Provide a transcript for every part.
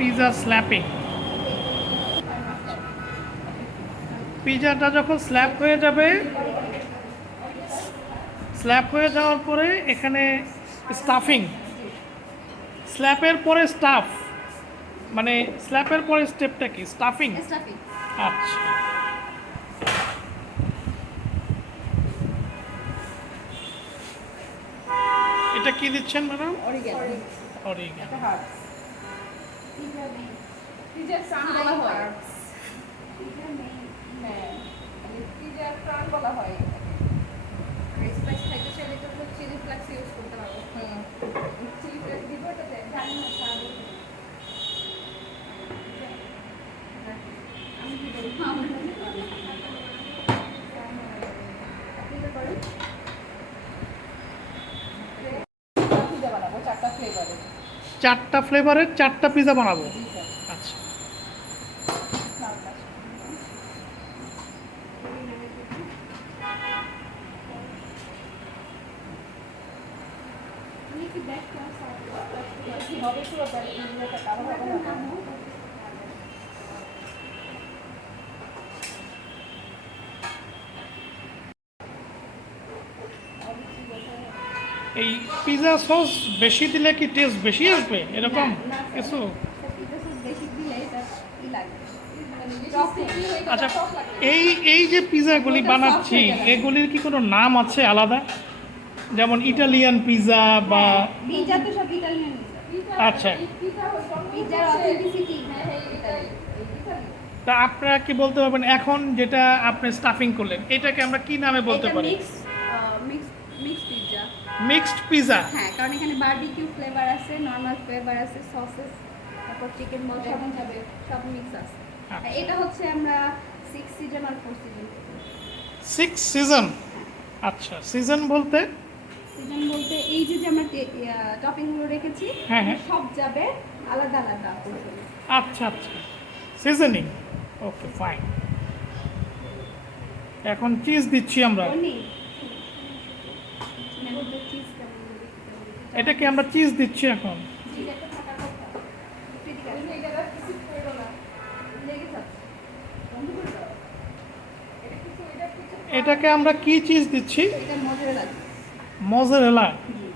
Pizza স্ল্যাপিং পিজাটা যখন slap হয়ে যাবে স্ল্যাপ হয়ে যাওয়ার পরে এখানে স্টাফিং স্ল্যাপের পরে স্টাফ মানে স্ল্যাপের পরে স্টেপটা কি? স্টাফিং আচ্ছা। এটা কি দিচ্ছেন ম্যাডাম? অরিগ্যানো হার্বস প্রাণ বলা হয় হ্যাঁ মানে বলা হয় স্পাইস খাইতে চাইলে তো চিলি ফ্লেক্স ইউজ করতে চিলি ফ্লেক্স দিব এটাতে জানি না স্যার আমি কি বলি আপনি এটা করেন পিজা বানাবো চারটা ফ্লেভারের চারটা ফ্লেভারের চারটা পিজা বানাবো। আচ্ছা একটা কালো হবে না এই পিজা সস বেশি দিলে কি টেস্ট বেশি আসবে? এরকম কিছু। আচ্ছা এই এই যে পিজাগুলি বানাচ্ছি এগুলির কি কোনো নাম আছে আলাদা? যেমন ইটালিয়ান পিজা বা পিজা তো সব ইটালিয়ান আচ্ছা। তা আপনারা কি বলতে পারবেন এখন যেটা আপনি স্টাফিং করলেন এটাকে আমরা কি নামে বলতে পারি? Mix mix mix pizza mixed pizza. হ্যাঁ কারণ এখানে বারবিকিউ ফ্লেভার আছে নর্মাল ফ্লেভার আছে সসেস তারপর চিকেন বল সব যাবে সব মিক্স আছে। আচ্ছা। এটা হচ্ছে আমরা সিক্স সিজন আর ফোর সিজন সিক্স সিজন আচ্ছা সিজন বলতে? সিজন বলতে এই যে যে আমরা টপিংগুলো রেখেছি হ্যাঁ, হ্যাঁ। সব যাবে আলাদা আলাদা আচ্ছা আচ্ছা। সিজনিং ওকে ফাইন এখন চিজ দিচ্ছি আমরা বলি? মানে cheese কেমন হবে? এটাকে আমরা চিজ দিচ্ছি এখন। এটা এটা এটাকে আমরা কি চিজ দিচ্ছি এটা mozzarella cheese। মজারেলা জি।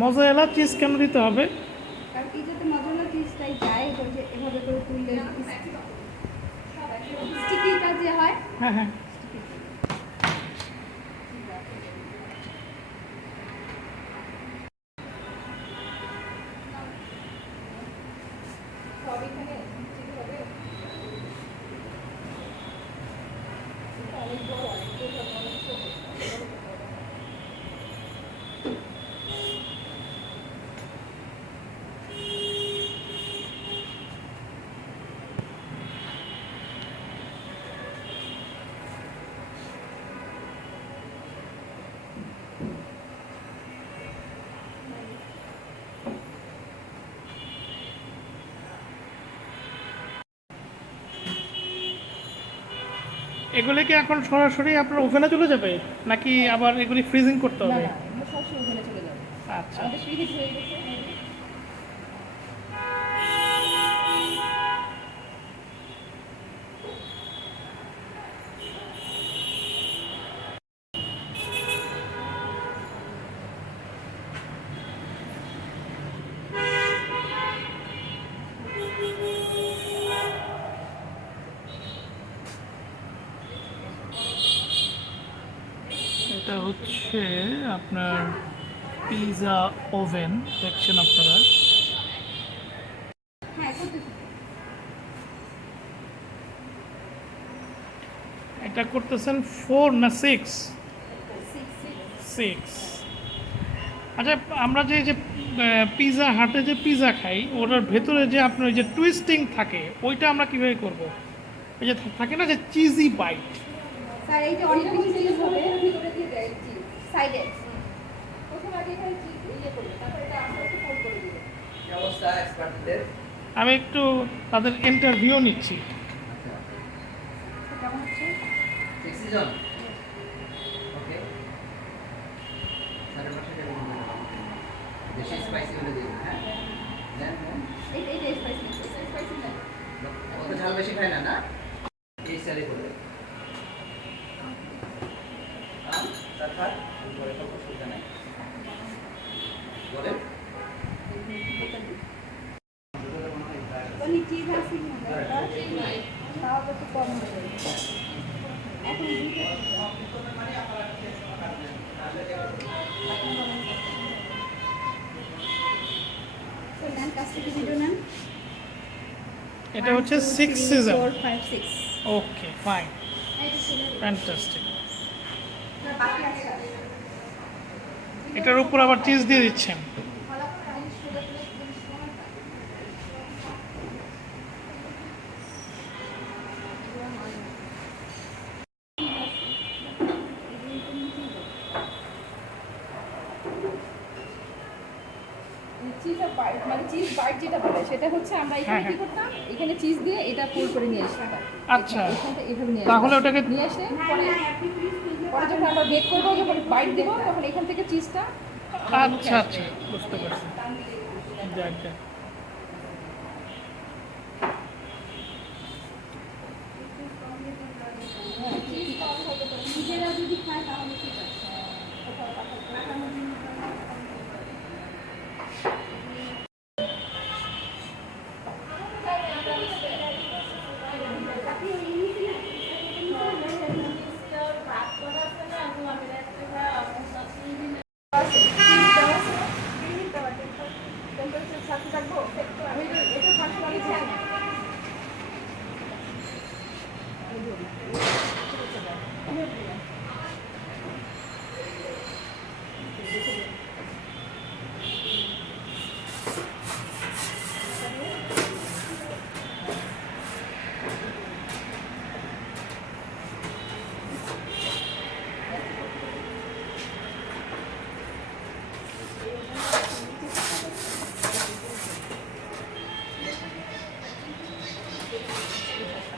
মজারেলা চিজ কেন দিতে হবে কারণ পিজাতে এগুলি কি এখন সরাসরি আপনার ওভেনে চলে যাবে? নাকি আবার এগুলি ফ্রিজিং করতে হবে? সরাসরি ওভেনে চলে যাবে। আচ্ছা। হচ্ছে আপনার পিজা ওভেন দেখছেন আপনারা? হ্যাঁ এটা করতেছেন ফোর না সিক্স সিক্স আচ্ছা আমরা যে যে পিজা হাটে যে পিজা খাই ওটার ভেতরে যে আপনার ওই যে টুইস্টিং থাকে ওইটা আমরা কীভাবে করব? ওই যে থাকে না যে চিজি বাইট স্যার এই অনেক চিজ হবে ভিতরে দিয়ে দেয় সাইডে প্রথম আগে এখানে ইয়ে করবে? তারপর এটা আস্তে আস্তে ফোল্ড করে দিবে। অবস্থা এক্সপার্টদের আমি একটু তাদের ইন্টারভিউ নিচ্ছি। কেমন হচ্ছে? ওকে স্যারের বেশি স্পাইসি হলে হ্যাঁ? দেন এটা স্পাইসি স্পাইসি না। অত ঝাল বেশি খায় না না এই স্টাইলে করবে আম সারফার করে তো অসুবিধা নাই বলেন আছে না? তাহলে তো কম হবে। এখন এটা হচ্ছে six season okay fine fantastic এটার উপর আবার চিজ দিয়ে দিচ্ছেন। চিজ বাইট মানে চিজ বাইট যেটা বলে সেটা হচ্ছে আমরা এখানে হ্যাঁ, কি হ্যাঁ। করতাম এখানে চিজ দিয়ে এটা পুল করে নিয়ে আসতাম আচ্ছা। এখানটা এভাবে নিয়ে তাহলে। ওটাকে- নিয়ে আসে পরে পরে যখন আমরা বেক করব যখন বাইট দিব তখন এখান থেকে চিজটা আচ্ছা আচ্ছা বুঝতে পারছি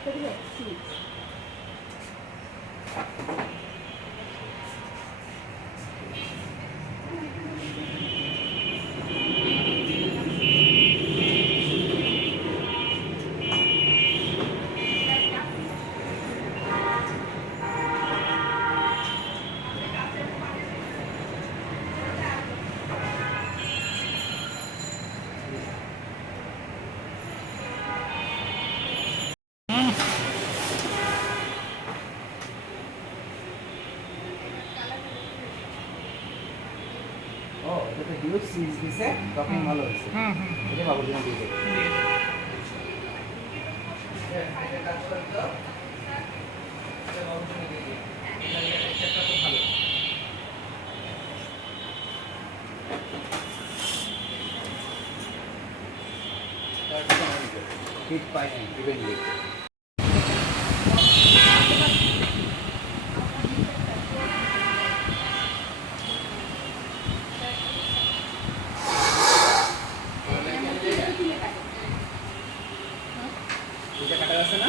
But it. হিউজ দিছে তখন ভালো হয়েছে। হুম হুম। এটা বাবুর জন্য দিয়ে দেবো। দিয়ে দিন। এটা কাজ করতো এটা বাবুর জন্য দিয়ে দিই এটা টেক্সচারটা খুব ভালো হিট পাই নাই ইভেন্টলি এটা কাটা আছে না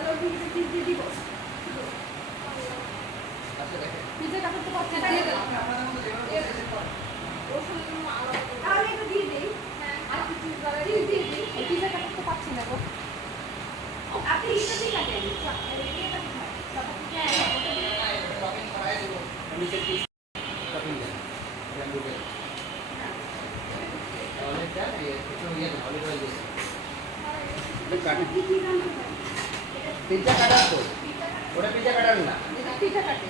দিয়ে। তাহলে এটা দিয়ে দিই। আর কিছু দিয়ে দিই এই পিজা কাপড় তো পাচ্ছি না গো আপনি এটা ঠিক আছে টকিং করাই দেবো নিচে পিস টকিং দেন দেন দুটো তাহলে এটা এই একটু ইয়ে দেন অলিভ অয়েল দিয়ে কাটেন পিজ্জা কাটার তো ওটা পিজ্জা কাটার পিজা কাটে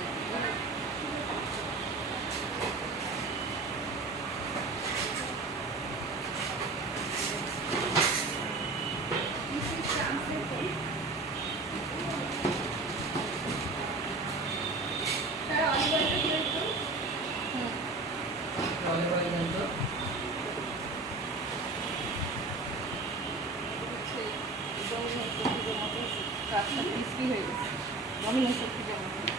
তারা অলিভ অয়েলটা দিয়ে দিতে অনেক অনেক দেন তো হচ্ছে ডমিনোর শক্তির মতো কাজটা ক্রিস্পি হয়ে গেছে ডমিনোর শক্তি যেমন হচ্ছে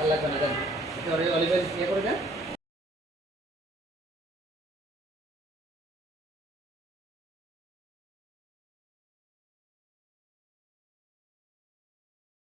আল্লাহ জানা এটা অলিভ ইয়ে করে দেন।